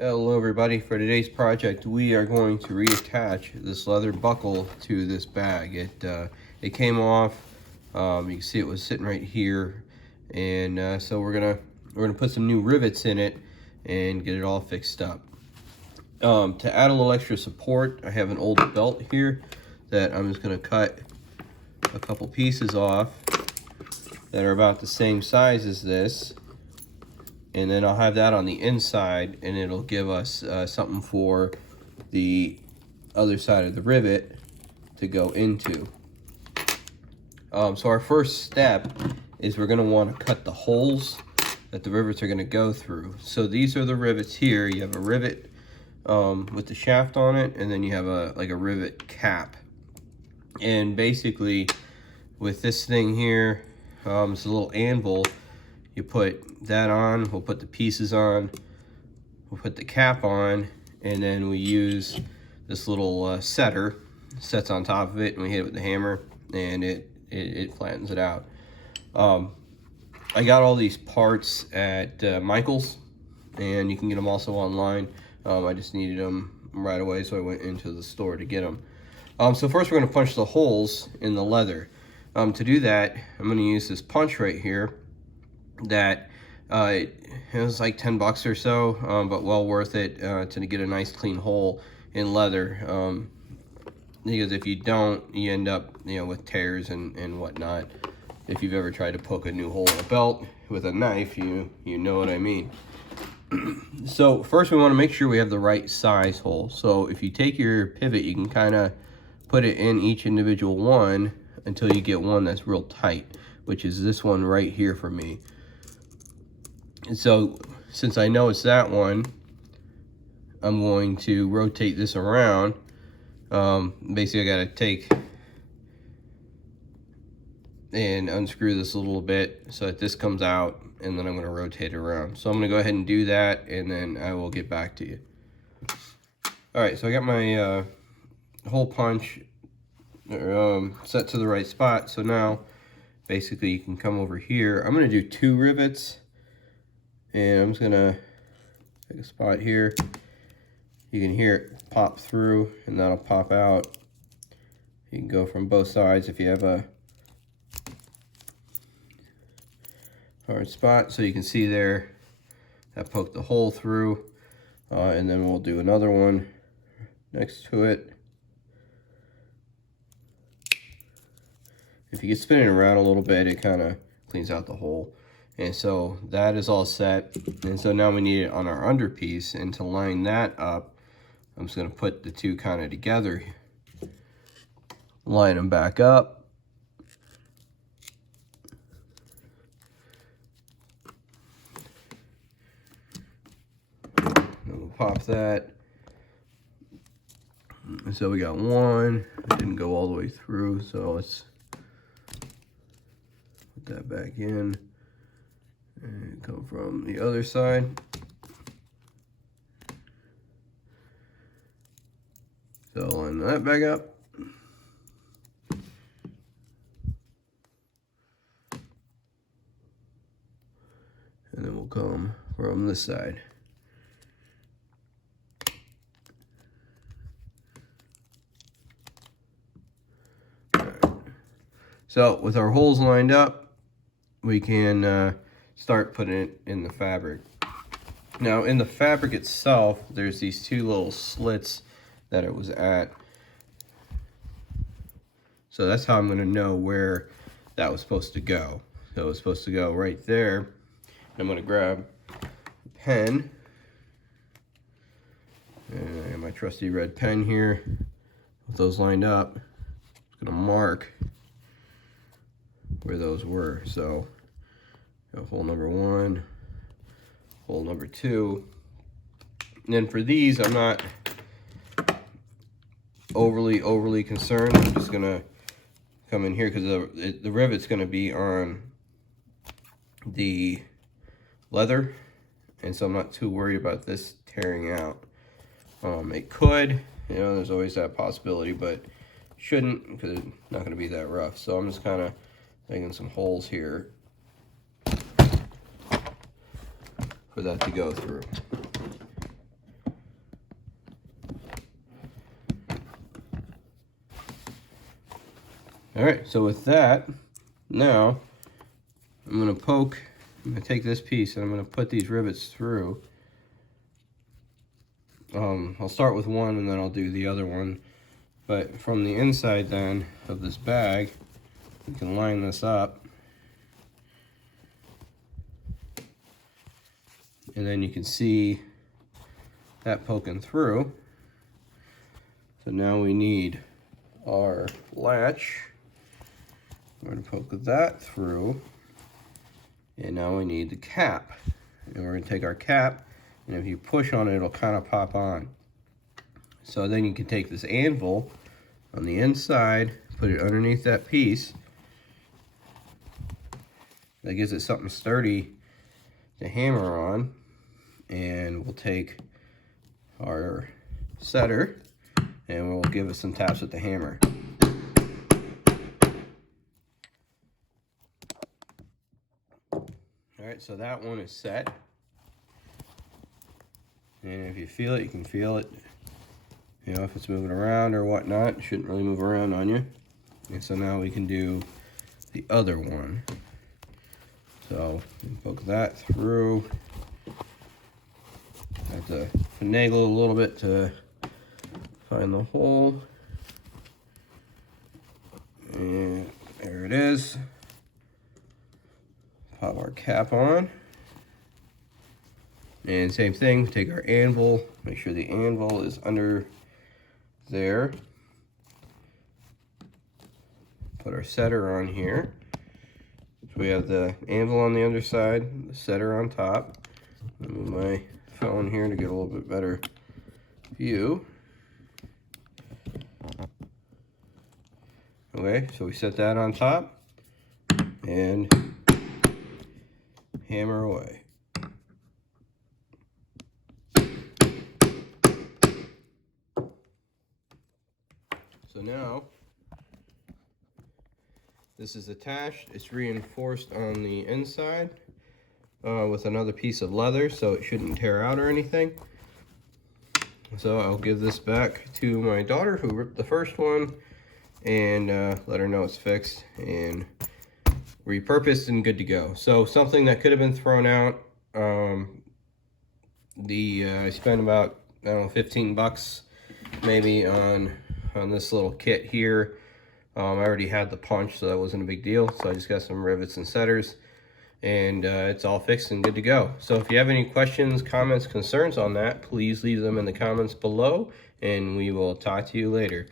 Hello everybody, for today's project we are going to reattach this leather buckle to this bag. It came off. You can see it was sitting right here, and so we're gonna put some new rivets in it and get it all fixed up. To add a little extra support, I have an old belt here that I'm just gonna cut a couple pieces off that are about the same size as this, and then I'll have that on the inside, and it'll give us something for the other side of the rivet to go into. So our first step is we're going to want to cut the holes that the rivets are going to go through. So these are the rivets here. You have a rivet with the shaft on it, and then you have like a rivet cap. And basically with this thing here, it's a little anvil. You put that on, we'll put the pieces on, we'll put the cap on, and then we use this little setter, sets on top of it, and we hit it with the hammer, and it flattens it out. I got all these parts at Michael's, and you can get them also online. I just needed them right away, so I went into the store to get them. So first we're going to punch the holes in the leather. To do that, I'm going to use this punch right here that it was like 10 bucks or so, but well worth it to get a nice clean hole in leather, because if you don't, you end up with tears and whatnot. If you've ever tried to poke a new hole in a belt with a knife, you know what I mean. So first we want to make sure we have the right size hole. So if you take your pivot, you can kind of put it in each individual one until you get one that's real tight, which is this one right here for me. And so since I know it's that one, I'm going to rotate this around. Basically I got to take and unscrew this a little bit so that this comes out, and then I'm going to rotate it around. So I'm going to go ahead and do that, and then I will get back to you. Alright, so I got my hole punch set to the right spot. So now basically you can come over here. I'm going to do 2 rivets. And I'm just gonna take a spot here. You can hear it pop through, and that'll pop out. You can go from both sides if you have a hard spot. So you can see there, that poked the hole through. And then we'll do another one next to it. If you get spinning around a little bit, it kind of cleans out the hole. And so that is all set. And so now we need it on our underpiece. And to line that up, I'm just going to put the two kind of together. Line them back up. And we'll pop that. And so we got one. It didn't go all the way through, so let's put that back in. And come from the other side. So line that back up. And then we'll come from this side. All right. So with our holes lined up, we can start putting it in the fabric. Now in the fabric itself, there's these 2 little slits that it was at. So that's how I'm going to know where that was supposed to go. So it was supposed to go right there. I'm going to grab a pen. And I have my trusty red pen here. With those lined up, I'm going to mark where those were. So hole number 1, hole number 2. And then for these, I'm not overly concerned. I'm just gonna come in here because the rivet's gonna be on the leather, and so I'm not too worried about this tearing out. It could, there's always that possibility, but shouldn't, because it's not gonna be that rough. So I'm just kind of making some holes here for that to go through. All right, so with that, now I'm gonna take this piece and I'm gonna put these rivets through. I'll start with one and then I'll do the other one. But from the inside then of this bag, you can line this up. And then you can see that poking through. So now we need our latch. We're going to poke that through. And now we need the cap. And we're going to take our cap, and if you push on it, it'll kind of pop on. So then you can take this anvil on the inside, put it underneath that piece. That gives it something sturdy to hammer on. And we'll take our setter and we'll give it some taps with the hammer. Alright, so that one is set. And if you feel it, you can feel it. You know, if it's moving around or whatnot, it shouldn't really move around on you. And so now we can do the other one. So, poke that through. I have to finagle a little bit to find the hole. And there it is. Pop our cap on. And same thing, take our anvil, make sure the anvil is under there. Put our setter on here. So we have the anvil on the underside, the setter on top. Move my phone here to get a little bit better view. Okay, so we set that on top and hammer away. So now this is attached, it's reinforced on the inside with another piece of leather, so it shouldn't tear out or anything. So I'll give this back to my daughter who ripped the first one and let her know it's fixed and repurposed and good to go. So something that could have been thrown out, I spent about, I don't know, 15 bucks maybe on this little kit here. I already had the punch, so that wasn't a big deal. So I just got some rivets and setters, and it's all fixed and good to go. So if you have any questions, comments, concerns on that, please leave them in the comments below, and we will talk to you later.